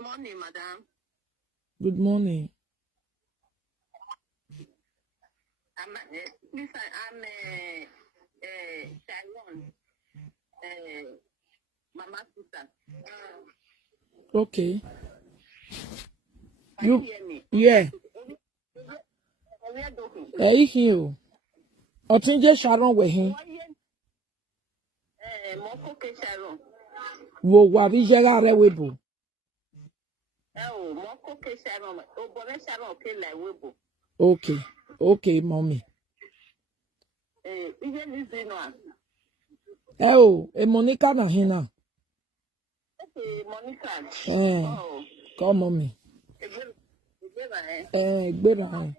morning, madam. Good morning. Listen, I'm Sharon, Mama sister. Okay. Can you hear me? Yeah. We are talking. Hey, you. Otinje Sharon we hin. Moko ke Sharon. Wo wa bi jega re webo. Moko ke Sharon. Obone Sharon ke la webo. Okay. Okay, mommy. Even this no. E Monica na hina. Okay, Monica. Come mommy. Gbera.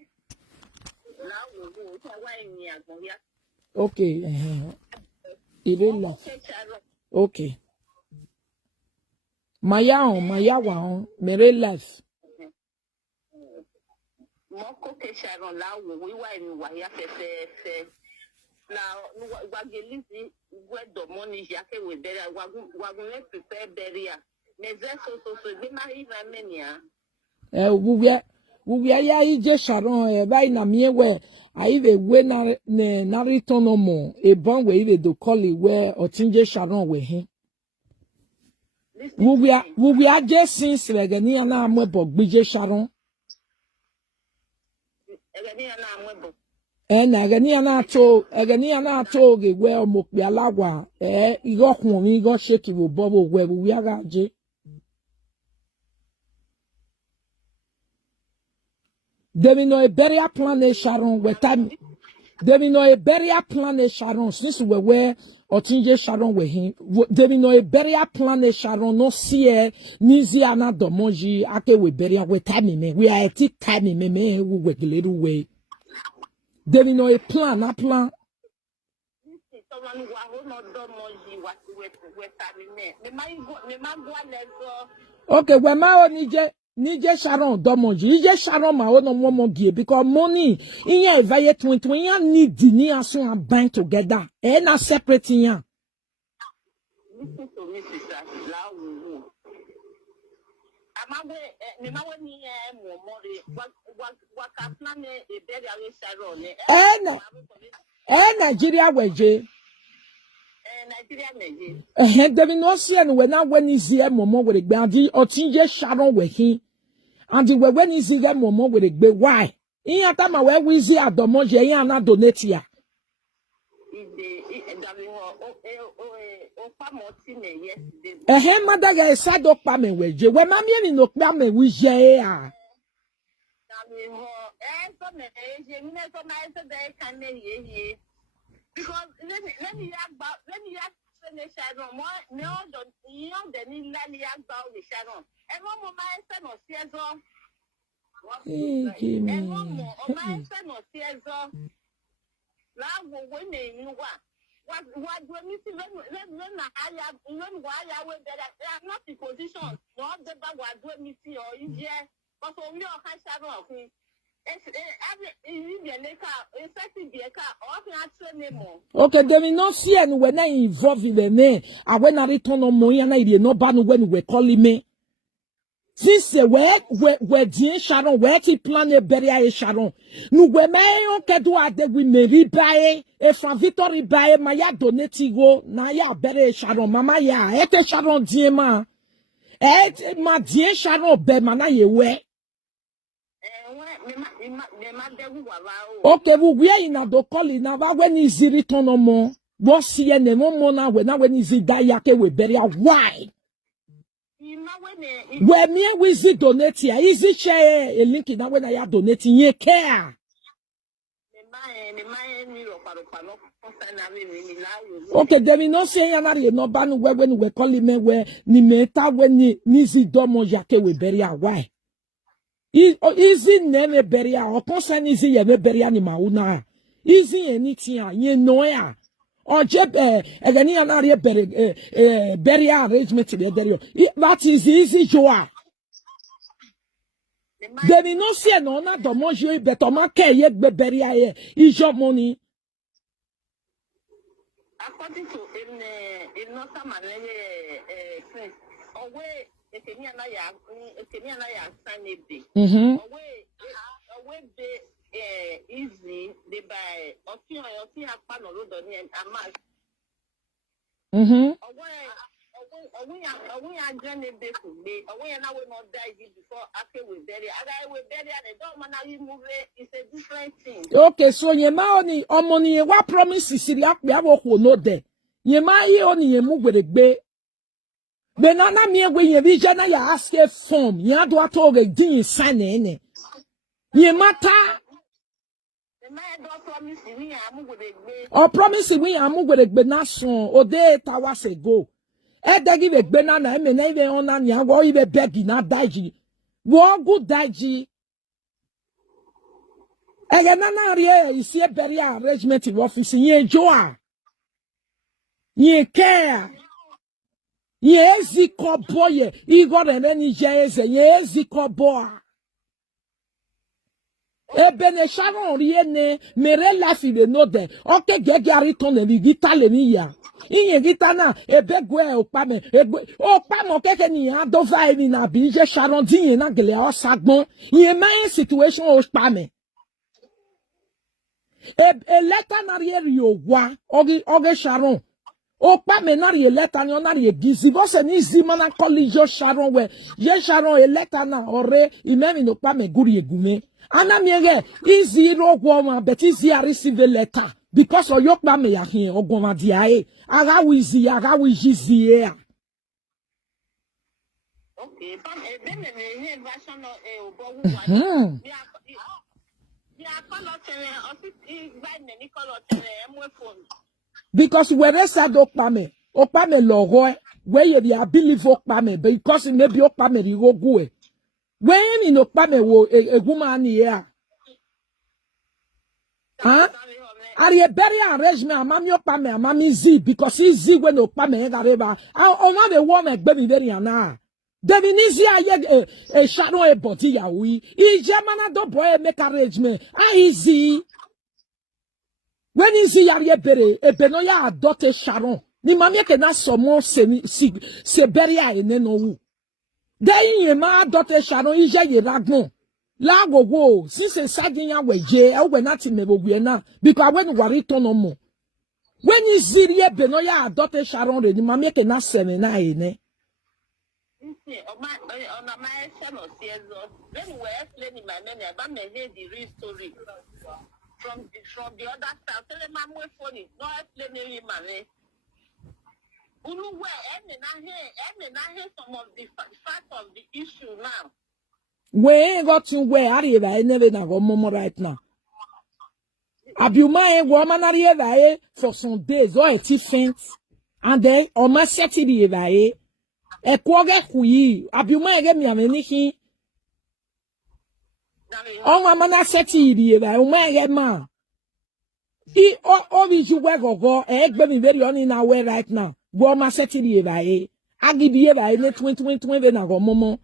Okay, Irela. Okay. Maya wa mere life. Moko ke Sharon la we wa ni wa ya fe. Now, Wagelizi, where the money yake we beria, wagun let prepare beria. So, they might even mania. We ya ije Sharon, by na me where I even we na return no more. A bon we even do call it where Otinje Sharon we him. We are just since Regani and I'm a bog BJ Sharon. Agani ana to ge we omokpe alagwa igo kun mi igo shake wo bobo we aga je Demi no a burial plan Sharon we time Demi no a burial plan Sharon since we were Otinje Sharon we him Demi no a burial plan Sharon no see nizi ana domoji ake we burial we time me we are ti time me we geleru we Demi no a plan Okay, we ma nije Sharon domonji. Nije Sharon ma ono momo gie because money inya evaye twin ya need ni aso aban together. Na separate ya. Listen to me, sister. Loud. Amagwe me ma woni mo mori waka plan e beri awe Sharon. Nigeria weje. Nigeria meje. There no see and when na when is here momo we gbe andi Otinje Sharon we hin. Andi we when is here momo we gbe why? Inya tama we wizi adomoje yan na donate ya. Madaga esado pa me weje. We ma mi no pa me wije ya. Because let me Sharon, no, you know, the new land about the Sharon. And one more my son or Caesar. And one more, my son or Caesar. Now, when they knew what when you see when I have why I will that they are not in position, not the bag what do me see or in here, but for me, I Sharon. Okay, there is no fear when I involve in the name. I when I return on money and I did not ban when we calling me. Since where Jean Sharon, where he plan a bury Sharon. No, we may okay do ade we may rebuy a from Victory buy my ya donate go na ya bury Sharon, mama ya, ete Sharon Diema. Ma Jean Sharon be mana ye we. Okay, we are in a do call it now when is it return no more? What see and no more now when is it die yake we bury why? Where me we see donate here, is it share a link now when I are donating ye care? Okay, there is no saying another no ban when we call him where ni meta when ni si domo yake we bury why? Easy name beria or concern easy ye beria ni mauna. Easy anything ye know ya. Or jeb agani anari beria arrangement to the derio. That is easy joa. There be no see no na domojo better man ke ye beria ye. Is your money? According to in North America, away Ekenia na ya sign a day. Away easy they buy otin apa no road on and match. Away agent a day for me. Away and I will not die before after we bury. I will bury and don't man how you move it's a different thing. Okay, so ye ma oni omoni wa promise siri akpe awoko no de. Ye ma ye oni ye mu gbe. Be na mi egwe ye bi je na ya ask a form. Ye ado ato ge din sign ene. Ye mata o promise me amu gbe na son o de tawas ago. E de give gbe na na me na even on na nya wo ibe beg na daji. Wo good daji. E ga na rie isi e beri arrangement in office ye joa. Ye care. Ye ziko boy Igor and any jeze ye ziko boy. Ebene Sharon riene mere lafi de no de oke gegari ton e gita le ni ya iye gita na ebegwe opame opamo keke ni adova ni na bi je Sharon din na gele o sagbon iye my situation o pame e letter na ri yo wa oge Sharon opame na ri letter ni na ri gizi bo se ni zima na college Sharon we je Sharon e letter na ore imemi no pame guri egume. Anamiege easy rogwoma but easy receive a letter because of your me ya here ogoma diae aga wizi easy here. Okay, but then the version of obo because where said opame logo where you be believe opame because maybe opame ri go. When you know pame wo a woman here. Huh? Are you bury arrangement mammy pame mammy Z because he's Z when no pame gareba. I want the woman baby very ana. Devin is here a shadow a body ya we. E German do boy make arrangement. Easy. When is he are bury a benoya adote Sharon. Ni mammy can ask some more se bury I no. Then ye ma daughter Sharon ije ye ragbon. La go since a sagin we je e we not me bo na because when worry turn on mo. When is zirie benoya daughter Sharon re ni ma make na seme na ene. On my son of Caesar, then we were explaining my name about me the real story from the other side. So the man was funny, no explaining him man. Some of the facts of the issue now. We got to where are you? I never know more right now. Abuma woman are for some days or a faint and then on my city a quagga hui. Abuma get me a many. Oh, my man, city, I may get ma. He always you work or go, egg baby very on in our way right now. Go ma seti di eva I give you eva ne 2020 na go momo.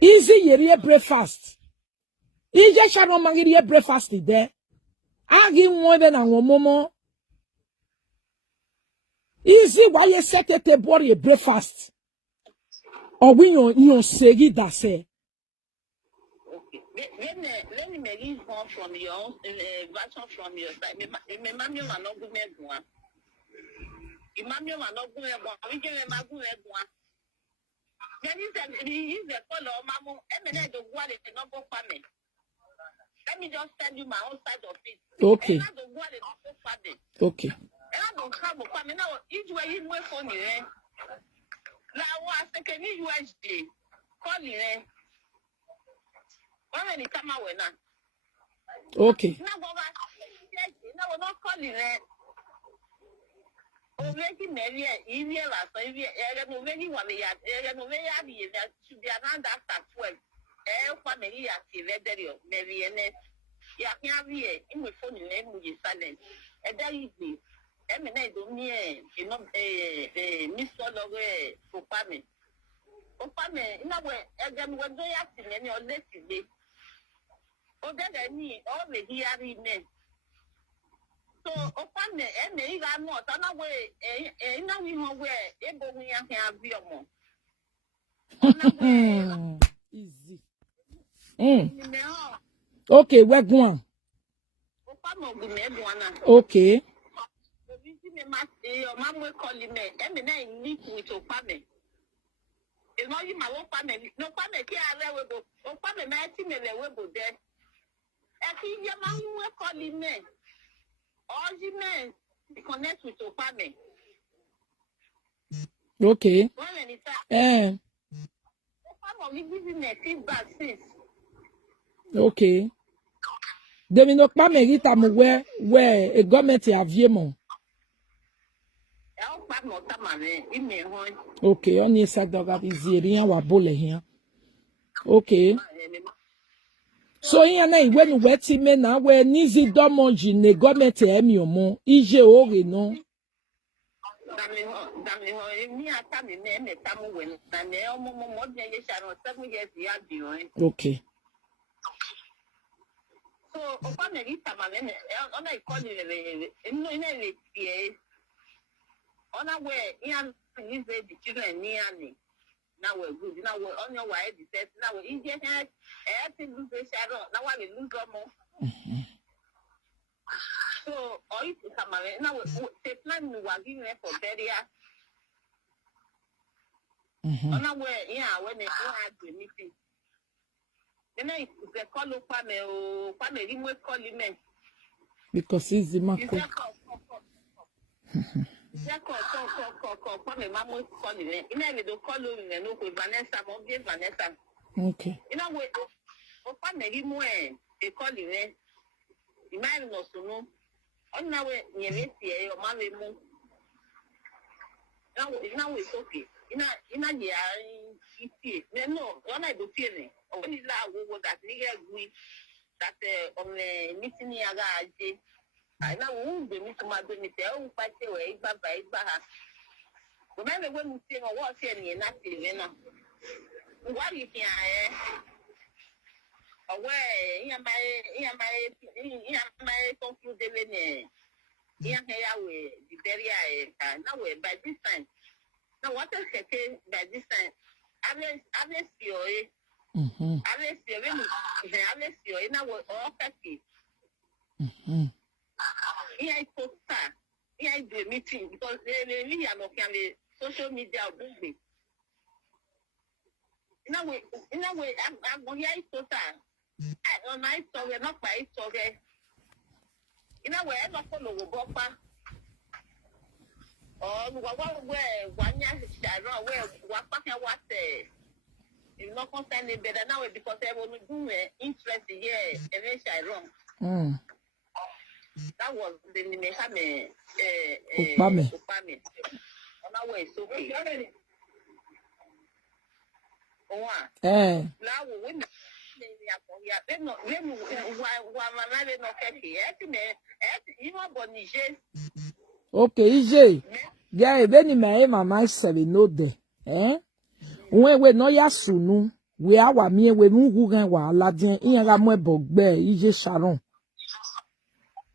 Easy ye breakfast. Ije Sharon magiri breakfast there. I give more than a momo. Easy why you set a table ye breakfast. Or we you segi that say. Let me release one from your version from your side. Emmanuel and not good one. Emmanuel and not good one. We can imagine one. Then he is the color, Mamma, and I don't want it to not go for me. Let me just tell you my own side of it. Okay. I don't want it to go for me. Okay. And I don't come for me now. Each way you wait for me, eh? Now, I think I need USD. Call me, eh? Okay. No, we're not calling it. Already, Mary, easier as I already want to that should be around after 12. Family at the radio, Mary and ya can't be in the phone name with your silence. And that is me. I don't mean, you know, Miss Holloway for Pammy. Oh, Pammy, in a way, again, when they ask in any or less today. Oh, that I need all the hearing men. So, upon the end, they got more. Another way, now we know where able we have be more. Easy. Okay, we're going. Okay. Mom will call him a meet with your family. It's not you, my own family. No family here, I will go. No family, my team, they will go there. I think your mom will call him. All the men connect with your family. Okay. Okay. Demi no pa merita mo where a government avie mo. Okay, on est ça doga biziri an wa bole here. Okay. So here na iwe nu weti me na we nizi domonji ne government emi omo ije ore no. Okay. So, upon the list of my on I call it on our way, Ian is the children near me. Now we're good. Now we're on your way. It says now we're in the head. I have to lose the shadow. Now I will lose more. So, or if you come away, now the plan we were giving for burial. On our way, yeah, when they had the meeting. Then I call up family, we call him. Because he's the man. Okay. You know what? Family, they call him. You might not know. On our way, you may see your mommy. Now it's okay. In a year, no, one I do feeling. Only la that nigga agree that on the meeting here, I know who the meeting my business, oh, fight away, but by Baha. Remember when we see a war here, nothing, what you can, away, my confused the here, the very now by this time. Now, what else can by this time? I will see you. Unless you're in our office. Here I post that. Here I do a meeting because they really are not social media moving. In a way, I'm going to post that. On my story, not my story. In a way, I don't follow Boba. Or where 1 year Sharon, where what it's not concerning better now because I want to do interest here and then Sharon. That was the name Upame. On our way, so we already. Now we okay, Ije. Yeah, beni me mama sebe no de. We no ya sunu. We awa mi we mu gugan wa aladin. Iyan mo ebogbe Ije Sharon.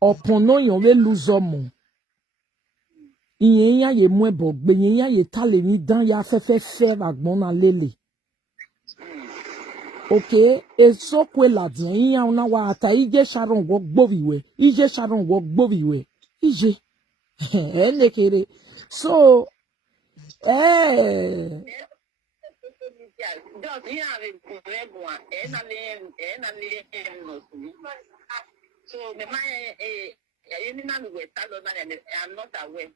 Opono yon we luzomo. Iyan yan ye mu ebogbe. Iyan yan ye tale ni dan ya fefe agbon na lele. Okay, so kwe ladin. Iyan na wa ata Ije Sharon wo gboviwe. Ije Sharon wo gboviwe. Ije. Nekere. So, so the man, I'm not aware.